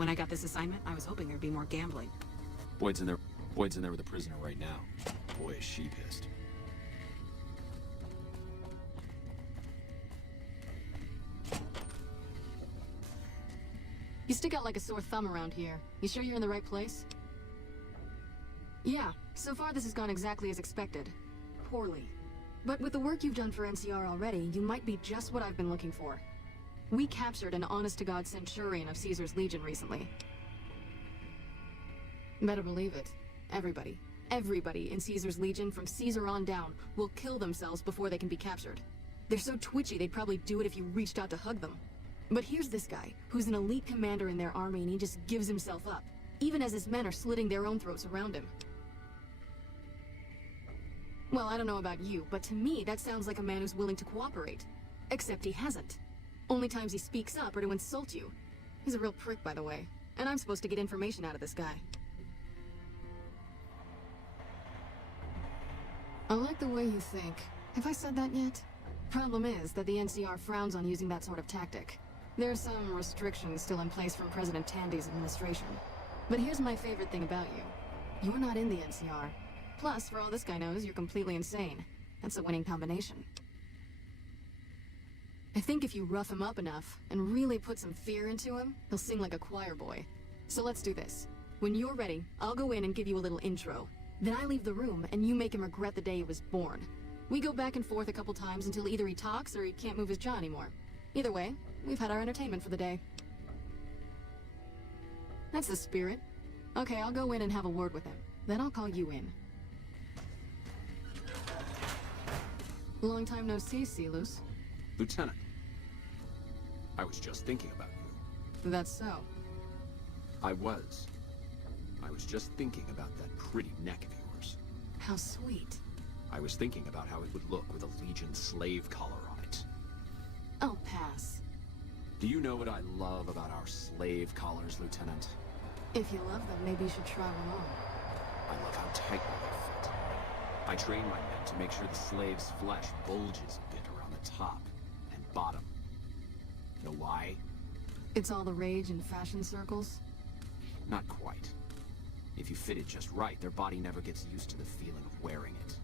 When I got this assignment, I was hoping there'd be more gambling. Boyd's in there. Boyd's in there with a prisoner right now. Boy, is she pissed. You stick out like a sore thumb around here. You sure you're in the right place? Yeah, so far this has gone exactly as expected. Poorly. But with the work you've done for NCR already, you might be just what I've been looking for. We captured an honest-to-God Centurion of Caesar's Legion recently. Better believe it. Everybody in Caesar's Legion from Caesar on down will kill themselves before they can be captured. They're so twitchy they'd probably do it if you reached out to hug them. But here's this guy, who's an elite commander in their army, and he just gives himself up, even as his men are slitting their own throats around him. Well, I don't know about you, but to me that sounds like a man who's willing to cooperate. Except he hasn't. Only times he speaks up are to insult you. He's a real prick, by the way, and I'm supposed to get information out of this guy. I like the way you think. Have I said that yet? Problem is that the NCR frowns on using that sort of tactic. There are some restrictions still in place from President Tandy's administration. But here's my favorite thing about you. You're not in the NCR. Plus, for all this guy knows, you're completely insane. That's a winning combination. I think if you rough him up enough, and really put some fear into him, he'll sing like a choir boy. So let's do this. When you're ready, I'll go in and give you a little intro. Then I leave the room, and you make him regret the day he was born. We go back and forth a couple times until either he talks or he can't move his jaw anymore. Either way, we've had our entertainment for the day. That's the spirit. Okay, I'll go in and have a word with him. Then I'll call you in. Long time no see, Silus. Lieutenant. I was just thinking about you. That's so. I was just thinking about that pretty neck of yours. How sweet. I was thinking about how it would look with a Legion slave collar on it. I'll pass. Do you know what I love about our slave collars, Lieutenant? If you love them, maybe you should try one on. I love how tightly they fit. I train my men to make sure the slave's flesh bulges a bit around the top and bottom. Know why? It's all the rage in fashion circles? Not quite. If you fit it just right, their body never gets used to the feeling of wearing it.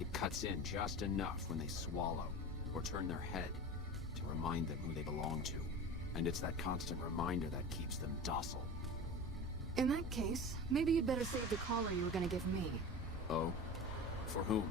It cuts in just enough when they swallow or turn their head to remind them who they belong to. And it's that constant reminder that keeps them docile. In that case, maybe you'd better save the collar you were gonna give me. Oh? For whom?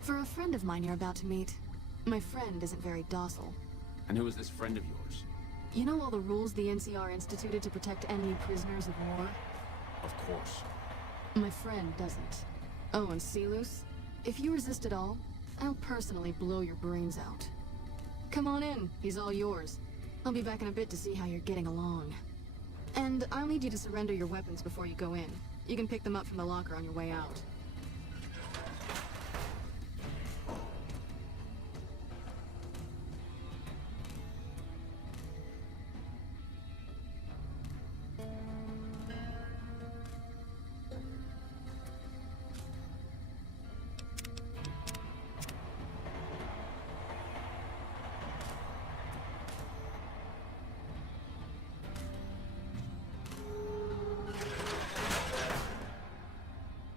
For a friend of mine you're about to meet. My friend isn't very docile. And who is this friend of yours? You know all the rules the NCR instituted to protect enemy prisoners of war? Of course. My friend doesn't. Oh, and Silus? If you resist at all, I'll personally blow your brains out. Come on in, he's all yours. I'll be back in a bit to see how you're getting along. And I'll need you to surrender your weapons before you go in. You can pick them up from the locker on your way out.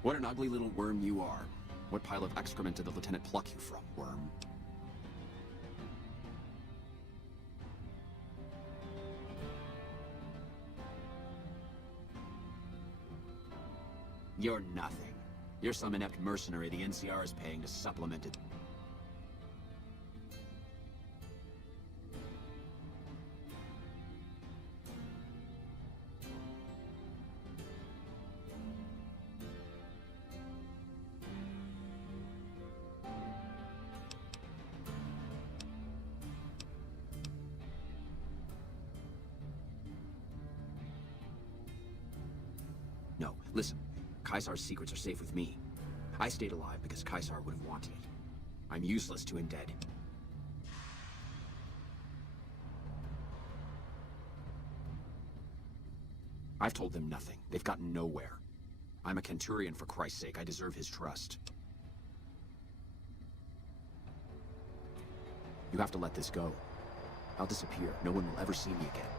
What an ugly little worm you are. What pile of excrement did the lieutenant pluck you from, worm? You're nothing. You're some inept mercenary the NCR is paying to supplement it. No, listen. Caesar's secrets are safe with me. I stayed alive because Caesar would have wanted it. I'm useless to him dead. I've told them nothing. They've gotten nowhere. I'm a Centurion for Christ's sake. I deserve his trust. You have to let this go. I'll disappear. No one will ever see me again.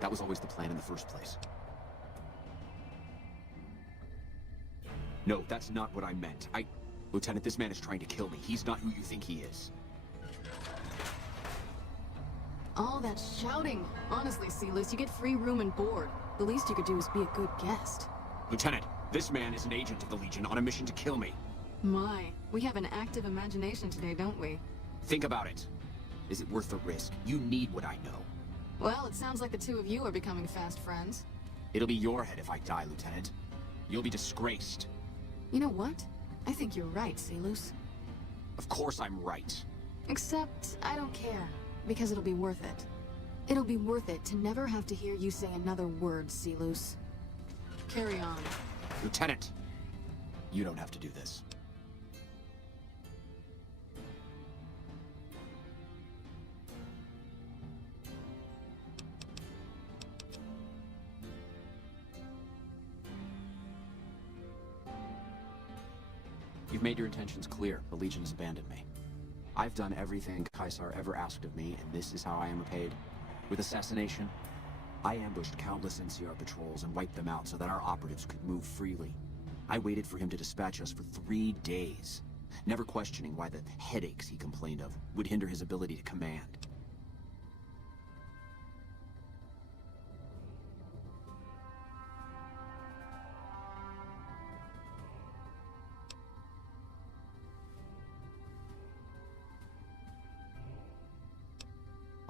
That was always the plan in the first place. No, that's not what I meant. Lieutenant, this man is trying to kill me. He's not who you think he is. All that shouting. Honestly, Silus, you get free room and board. The least you could do is be a good guest. Lieutenant, this man is an agent of the Legion on a mission to kill me. My, we have an active imagination today, don't we? Think about it. Is it worth the risk? You need what I know. Well, it sounds like the two of you are becoming fast friends. It'll be your head if I die, Lieutenant. You'll be disgraced. You know what? I think you're right, Silus. Of course I'm right. Except, I don't care. Because it'll be worth it. It'll be worth it to never have to hear you say another word, Silus. Carry on. Lieutenant, you don't have to do this. You've made your intentions clear. The Legion has abandoned me. I've done everything Caesar ever asked of me, and this is how I am repaid. With assassination, I ambushed countless NCR patrols and wiped them out so that our operatives could move freely. I waited for him to dispatch us for 3 days, never questioning why the headaches he complained of would hinder his ability to command.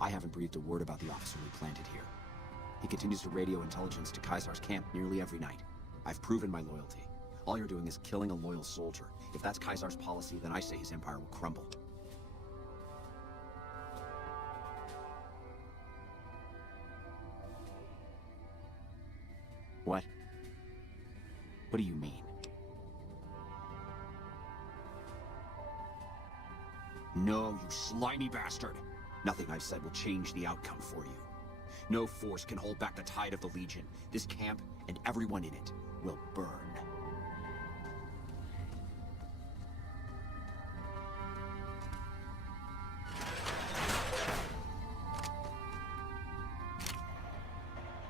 I haven't breathed a word about the officer we planted here. He continues to radio intelligence to Caesar's camp nearly every night. I've proven my loyalty. All you're doing is killing a loyal soldier. If that's Caesar's policy, then I say his empire will crumble. What? What do you mean? No, you slimy bastard! Nothing I've said will change the outcome for you. No force can hold back the tide of the Legion. This camp and everyone in it will burn.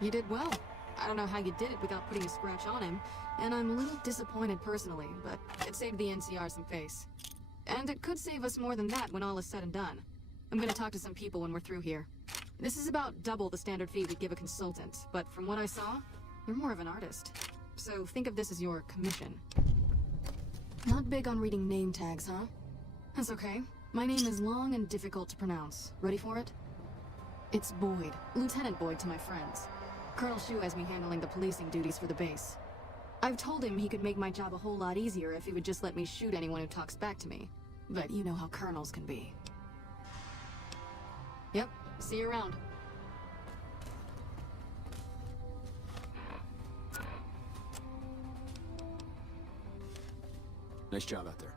You did well. I don't know how you did it without putting a scratch on him, and I'm a little disappointed personally, but it saved the NCR some face. And it could save us more than that when all is said and done. I'm gonna talk to some people when we're through here. This is about double the standard fee we'd give a consultant, but from what I saw, you're more of an artist. So think of this as your commission. Not big on reading name tags, huh? That's okay. My name is long and difficult to pronounce. Ready for it? It's Boyd. Lieutenant Boyd to my friends. Colonel Shu has me handling the policing duties for the base. I've told him he could make my job a whole lot easier if he would just let me shoot anyone who talks back to me. But you know how colonels can be. Yep, see you around. Nice job out there.